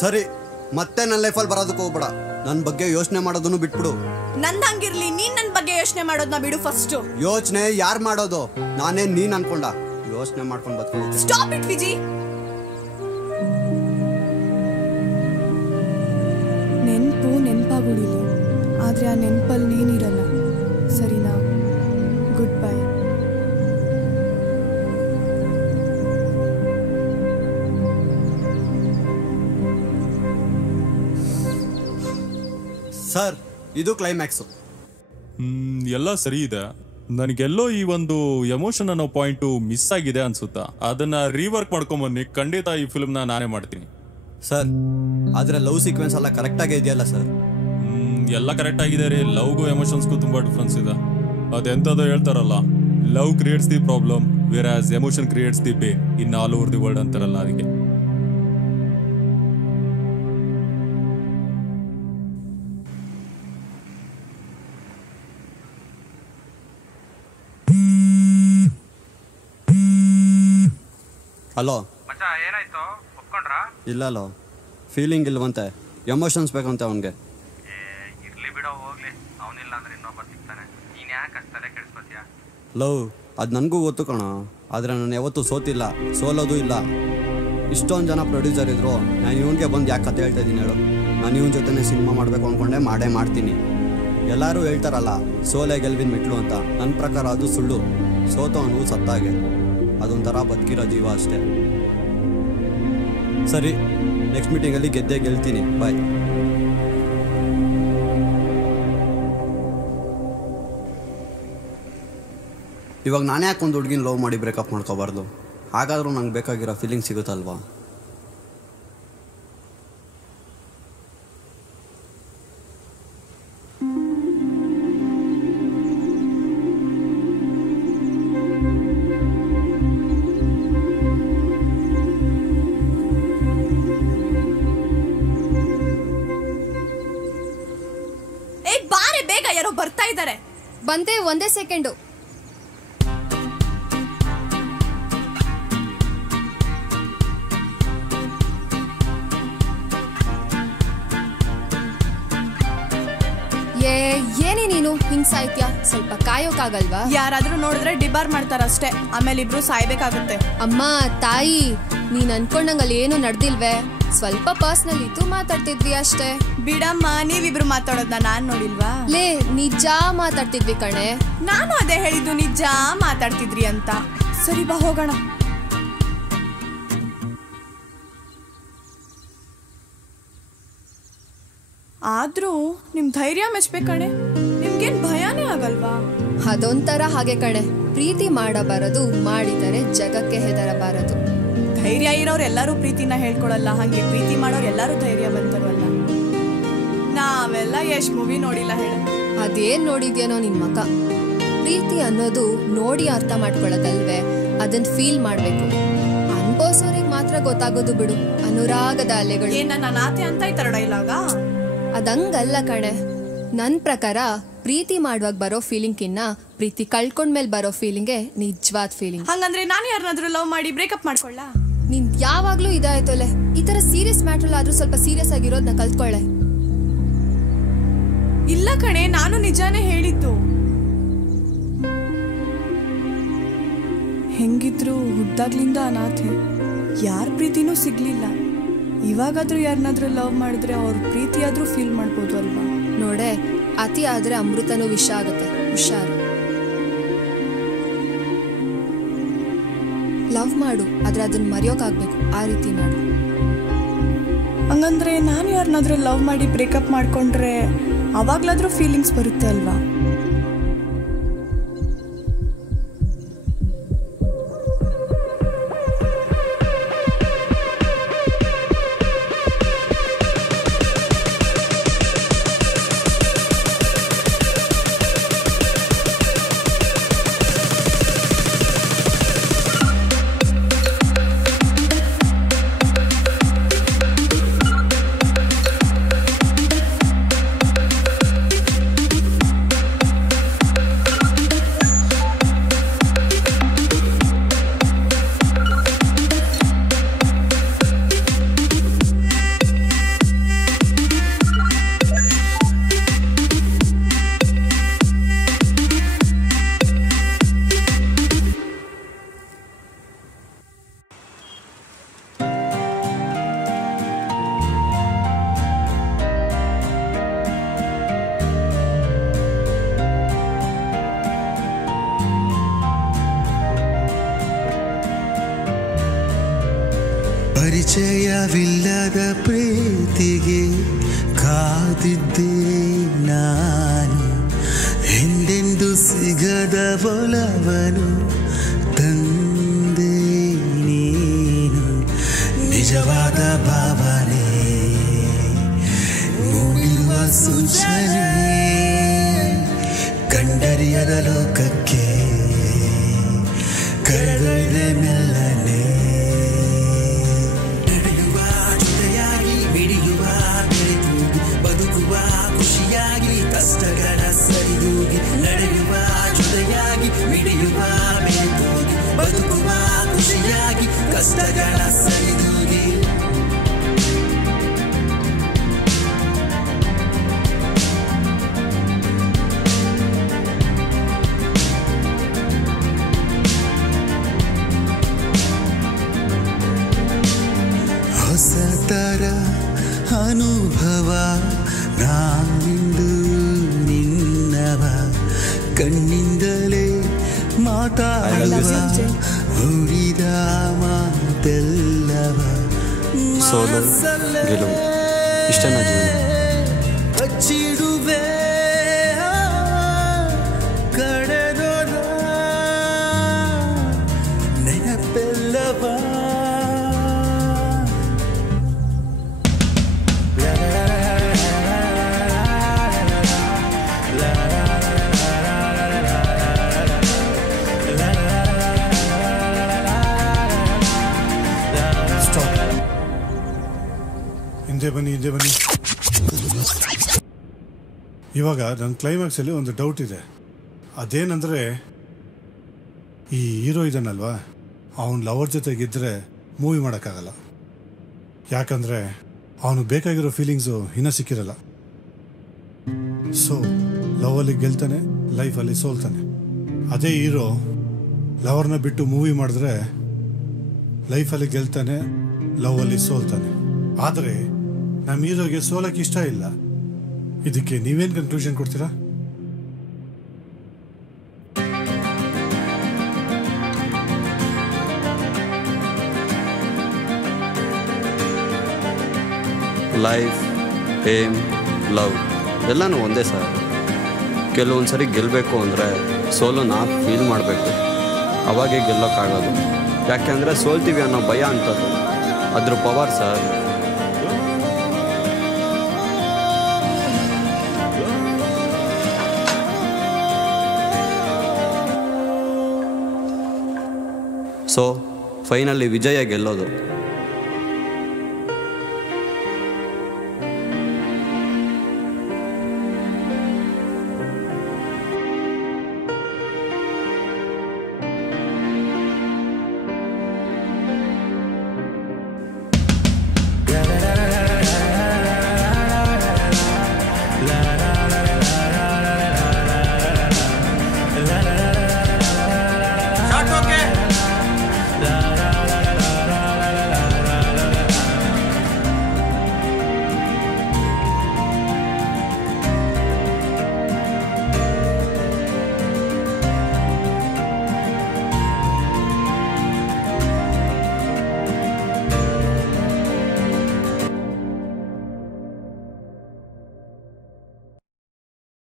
ಸರಿ, ಮತ್ತೆ ನನ್ನ ಲೈಫಲ್ಲಿ ಬರೋದಕ್ಕೆ ಹೋಗ್ಬೇಡ. ನನ್ನ ಬಗ್ಗೆ ಯೋಚನೆ ಮಾಡೋದನ್ನು ಬಿಟ್ಬಿಡು. ನಂದಂಗಿರ್ಲಿ, ನೀನ್ ನನ್ನ ಬಗ್ಗೆ ಯೋಚನೆ ಮಾಡೋದನ್ನ ಬಿಡು ಫಸ್ಟ್. ಯೋಚನೆ ಯಾರು ಮಾಡೋದು? ನಾನೇ ನೀನ್ ಅನ್ಕೊಂಡ ಯೋಚನೆ ಮಾಡ್ಕೊಂಡು ಬರ್ತೀನಿ. Stop it Viji. ನೆನಪು ನೆನಪಾಗುಳಿಲಿ, ಆದ್ರೆ ಆ ನೆನಪಲ್ಲಿ ನೀನಿರಲ್ಲ. ಸರಿನಾ? Good bye. ಸರ್, ಇದು ಕ್ಲೈಮ್ಯಾಕ್ಸು. ಎಲ್ಲ ಸರಿ ಇದೆ. ನನಗೆಲ್ಲೋ ಈ ಒಂದು ಎಮೋಷನ್ ಅನ್ನೋ ಪಾಯಿಂಟು ಮಿಸ್ ಆಗಿದೆ ಅನ್ಸುತ್ತಾ. ಅದನ್ನ ರೀವರ್ಕ್ ಮಾಡ್ಕೊಂಬನ್ನಿ, ಖಂಡಿತ ಈ ಫಿಲ್ಮ್ನ ನಾನೇ ಮಾಡ್ತೀನಿ. ಸರ್, ಆದ್ರೆ ಲವ್ ಸೀಕ್ವೆನ್ಸ್ ಎಲ್ಲ ಕರೆಕ್ಟಾಗಿ ಇದೆಯಲ್ಲ ಸರ್? ಎಲ್ಲ ಕರೆಕ್ಟ್ ಆಗಿದೆ ರೀ. ಲವ್ಗೂ ಎಮೋಷನ್ಸ್ಗೂ ತುಂಬಾ ಡಿಫ್ರೆನ್ಸ್ ಇದೆ. ಅದೆಂತದೋ ಹೇಳ್ತಾರಲ್ಲ, love creates the problem wear as emotion creates the pain in all over the world ಅಂತಾರಲ್ಲ, ಅದಕ್ಕೆ. ಹಲೋ ಮಚ್ಚ, ಏನಾಯ್ತು? ಒಪ್ಕೊಂಡ್ರಾ? ಇಲ್ಲಲ್ಲೋ, ಫೀಲಿಂಗ್ ಇಲ್ವಂತೆ, ಎಮೋಷನ್ಸ್ ಬೇಕಂತೆ ಅವನಿಗೆ. ಇರ್ಲಿ ಬಿಡೋ, ಹೋಗ್ಲಿ. ಅವನಿಲ್ಲ ಅಂದ್ರೆ ಇನ್ನೊಬ್ಬ ಸಿಗ್ತಾನೆ. ನೀನ್ ಯಾಕೆ ಅಷ್ಟೇ ಕೆಡಿಸ್ಕೊತೀಯ? ಲವ್ ಅದು ನನಗೂ ಗೊತ್ತು ಕಣ, ಆದರೆ ನಾನು ಯಾವತ್ತೂ ಸೋತಿಲ್ಲ, ಸೋಲೋದು ಇಲ್ಲ. ಇಷ್ಟೊಂದು ಜನ ಪ್ರೊಡ್ಯೂಸರ್ ಇದ್ರು, ನಾನು ಇವನಿಗೆ ಬಂದು ಯಾಕೆ ಕತೆ ಹೇಳ್ತಾ ಇದ್ದೀನಿ ಹೇಳು? ನಾನು ಇವನ ಜೊತೆನೇ ಸಿನಿಮಾ ಮಾಡಬೇಕು ಅಂದ್ಕೊಂಡೆ, ಮಾಡೇ ಮಾಡ್ತೀನಿ. ಎಲ್ಲರೂ ಹೇಳ್ತಾರಲ್ಲ ಸೋಲೆ ಗೆಲ್ವಿನ ಮೆಟ್ಲು ಅಂತ. ನನ್ನ ಪ್ರಕಾರ ಅದು ಸುಳ್ಳು. ಸೋತು ಅವನು ಸತ್ತಾಗೆ, ಅದೊಂಥರ ಬದುಕಿರೋ ಜೀವ ಅಷ್ಟೇ. ಸರಿ, ನೆಕ್ಸ್ಟ್ ಮೀಟಿಂಗಲ್ಲಿ ಗೆದ್ದೇ ಗೆಲ್ತೀನಿ. ಬಾಯ್. ಇವಾಗ ನಾನೇ ಯಾಕೆ ಒಂದು ಹುಡುಗಿನ ಲವ್ ಮಾಡಿ ಬ್ರೇಕಪ್ ಮಾಡ್ಕೋಬಾರ್ದು? ಹಾಗಾದರೂ ನಂಗೆ ಬೇಕಾಗಿರೋ ಫೀಲಿಂಗ್ ಸಿಗುತ್ತಲ್ವಾ? ಯಾರೋ ಬರ್ತಾ ಇದ್ದಾರೆ. ಬಂದೆ, ಒಂದೇ ಸೆಕೆಂಡು. ಏನೇ ನೀನು ಹಿಂಗ್ ಸಾಯ್ತ್ಯಾ? ಸ್ವಲ್ಪ ಕಾಯೋಕಾಗಲ್ವಾ? ಯಾರಾದ್ರೂ ನೋಡಿದ್ರೆ ಡಿಬಾರ್ ಮಾಡ್ತಾರಷ್ಟೇ, ಆಮೇಲೆ ಇಬ್ರು ಸಾಯ್ಬೇಕಾಗುತ್ತೆ. ಅಮ್ಮ ತಾಯಿ, ನೀನ್ ಅನ್ಕೊಂಡಂಗಲ್ಲಿ ಏನು ನಡ್ದಿಲ್ವೇ? ಸ್ವಲ್ಪ ಪರ್ಸನಲ್ ಇತ್ತು, ಮಾತಾಡ್ತಿದ್ವಿ ಅಷ್ಟೇ. ಬಿಡಮ್ಮ, ನೀವಿಬ್ರು ಮಾತಾಡೋದನ್ನ ನಾನ್ ನೋಡಿಲ್ವಾ? ಲೇ, ನಿಜ ಮಾತಾಡ್ತಿದ್ವಿ ಕಣೆ. ನಾನು ಅದೇ ಹೇಳಿದ್ದು, ನಿಜ ಮಾತಾಡ್ತಿದ್ರಿ ಅಂತ. ಸರಿ ಬಾ ಹೋಗೋಣ. ಆದ್ರೂ ನಿಮ್ ಧೈರ್ಯ ಮೆಚ್ಬೇಕಣೆ. ನಿಮ್ಗೇನ್ ಭಯನೇ ಆಗಲ್ವಾ? ಅದೊಂಥರ ಹಾಗೆ ಕಣೆ, ಪ್ರೀತಿ ಮಾಡಬಾರದು, ಮಾಡಿದರೆ ಜಗಕ್ಕೆ ಹೆದರಬಾರದು. ಧೈರ್ಯ ಇರೋರು ಎಲ್ಲರೂ ಪ್ರೀತಿನ ಹೇಳ್ಕೊಳಲ್ಲ, ಹಾಗೆ ಪ್ರೀತಿ ಮಾಡೋರು ಎಲ್ಲರೂ ಧೈರ್ಯವಂತರಲ್ಲ. ನಾವೆಲ್ಲ ಎಷ್ಟ್ ಮೂವಿ ನೋಡಿಲ್ಲ ಹೇಳು. ಅದೇನ್ ನೋಡಿದ್ಯೇನೋ ನಿನ್ ಮಕ. ಪ್ರೀತಿ ಅನ್ನೋದು ನೋಡಿ ಅರ್ಥ ಮಾಡ್ಕೊಳ್ಳೋದಲ್ವೇ, ಅದನ್ನ ಫೀಲ್ ಮಾಡ್ಬೇಕು. ಅನ್ಭವಿಸೋರಿಗೆ ಮಾತ್ರ ಗೊತ್ತಾಗೋದು ಬಿಡು ಅನುರಾಗದ ಅಲೆಗಳು. ಏನ್ ನನ್ನ ಆತೆ ಅಂತ ಇತರ ಡೈಲಾಗ? ಅದಂಗಲ್ಲ ಕಣೆ. ನನ್ ಪ್ರಕಾರ ಪ್ರೀತಿ ಮಾಡುವಾಗ ಬರೋ ಫೀಲಿಂಗ್ಕಿನ್ನ ಪ್ರೀತಿ ಕಳ್ಕೊಂಡ್ಮೇಲೆ ಬರೋ ಫೀಲಿಂಗೆ ನಿಜವಾದ ಫೀಲಿಂಗ್. ಹಂಗಂದ್ರೆ ನಾನು ಯಾರನ್ನಾದ್ರೂ ಲವ್ ಮಾಡಿ ಬ್ರೇಕಪ್ ಮಾಡ್ಕೊಳ್ಳ? ನಿನ್ ಯಾವಾಗ್ಲೂ ಇದಾಯ್ತೋಲೆ. ಈ ತರ ಸೀರಿಯಸ್ ಮ್ಯಾಟರ್ ಆದ್ರೂ ಸ್ವಲ್ಪ ಸೀರಿಯಸ್ ಆಗಿರೋದನ್ನ ಕಲ್ತ್ಕೊಳ್ಳೆ. ಇಲ್ಲ ಕಣೆ, ನಾನು ನಿಜಾನೇ ಹೇಳಿದ್ದು. ಹೆಂಗಿದ್ರು ಹುದ್ದಾಗ್ಲಿಂದ ಅನಾಥೆ, ಯಾರ ಪ್ರೀತಿನೂ ಸಿಗ್ಲಿಲ್ಲ. ಇವಾಗಾದ್ರೂ ಯಾರನ್ನಾದ್ರೂ ಲವ್ ಮಾಡಿದ್ರೆ ಅವ್ರ ಪ್ರೀತಿಯಾದ್ರೂ ಫೀಲ್ ಮಾಡ್ಬೋದು ಅಲ್ವಾ? ನೋಡೆ, ಅತಿ ಆದ್ರೆ ಅಮೃತನೂ ವಿಷ ಆಗುತ್ತೆ, ಹುಷಾರು. ಲವ್ ಮಾಡು, ಆದ್ರೆ ಅದನ್ನ ಮರೆಯೋಕಾಗ್ಬೇಕು, ಆ ರೀತಿ ಮಾಡು. ಹಂಗಂದ್ರೆ ನಾನು ಯಾರನ್ನಾದ್ರೂ ಲವ್ ಮಾಡಿ ಬ್ರೇಕಪ್ ಮಾಡ್ಕೊಂಡ್ರೆ ಅವಾಗ್ಲಾದ್ರೂ ಫೀಲಿಂಗ್ಸ್ ಬರುತ್ತೆ ಅಲ್ವಾ? ಪರಿಚಯವಿಲ್ಲದ ಪ್ರೀತಿಗೆ ಕಾದಿದ್ದೆ ನಾನು, ಹಿಂದೆಂದು ಸಿಗದ ಒಲವನು ತಂದೆ ನೀನು. ನಿಜವಾದ ಭಾವನೆ ಮೂಡಿರುವ ಸೂಚನೆ, ಕಂಡರಿಯದ ಲೋಕಕ್ಕೆ ಕರೆದೊಯ್ದೆ ಮೆಲ್ಲನೆ. ಕಷ್ಟಗಳ ಸರಿದೂಗಿ ನಡೆಯುವ ಜೊತೆಯಾಗಿ ಮಿಡಿಯುವ ಬೆಳೆದೂಗಿ ಬದುಕುವ ಖುಷಿಯಾಗಿ ಕಷ್ಟಗಳ ಸರಿದೂಗಿ. ಹೊಸತರ ಅನುಭವ ನಾನಿಂದು ನಿನ್ನವ, ಕಣ್ಣಿಂದಲೇ ಮಾತಾಡುವ ಹುರಿದ ಮಾತೆಲ್ಲವ. ಸೋಲು ಗೆಲುವು ಇಷ್ಟನ ಜೀವನ. ಹಚ್ಚಿಡುವೆ ಕಡೆದೋದ ನೆನಪೆಲ್ಲವ. ಹಿಂದೆ ಬನ್ನಿ. ಇವಾಗ ನನ್ನ ಕ್ಲೈಮ್ಯಾಕ್ಸಲ್ಲಿ ಒಂದು ಡೌಟ್ ಇದೆ. ಅದೇನಂದರೆ, ಈ ಹೀರೋ ಇದನ್ನಲ್ವಾ, ಅವನು ಲವರ್ ಜೊತೆಗಿದ್ದರೆ ಮೂವಿ ಮಾಡೋಕ್ಕಾಗಲ್ಲ. ಯಾಕಂದರೆ ಅವನು ಬೇಕಾಗಿರೋ ಫೀಲಿಂಗ್ಸು ಇನ್ನೂ ಸಿಕ್ಕಿರಲ್ಲ. ಸೊ ಲವಲ್ಲಿ ಗೆಲ್ತಾನೆ, ಲೈಫಲ್ಲಿ ಸೋಲ್ತಾನೆ. ಅದೇ ಹೀರೋ ಲವರ್ನ ಬಿಟ್ಟು ಮೂವಿ ಮಾಡಿದ್ರೆ ಲೈಫಲ್ಲಿ ಗೆಲ್ತಾನೆ, ಲವಲ್ಲಿ ಸೋಲ್ತಾನೆ. ಆದರೆ ನಮ್ಮ ಹೀರೋಗೆ ಸೋಲಕ್ಕೆ ಇಷ್ಟ ಇಲ್ಲ. ಇದಕ್ಕೆ ನೀವೇನು ಕನ್ಕ್ಲೂಷನ್ ಕೊಡ್ತೀರಾ? ಲೈಫ್, ಫೇಮ್, ಲವ್ ಎಲ್ಲನೂ ಒಂದೇ ಸರ್. ಕೆಲವೊಂದು ಸರಿ ಗೆಲ್ಲಬೇಕು ಅಂದರೆ ಸೋಲನ್ನ ಫೀಲ್ ಮಾಡಬೇಕು, ಅವಾಗೇ ಗೆಲ್ಲೋಕ್ಕಾಗೋದು. ಯಾಕೆಂದರೆ ಸೋಲ್ತೀವಿ ಅನ್ನೋ ಭಯ ಅಂಥದ್ದು ಅದ್ರ ಪವರ್ ಸರ್. ಸೊ ಫೈನಲಿ ವಿಜಯ ಗೆಲ್ಲೋದು.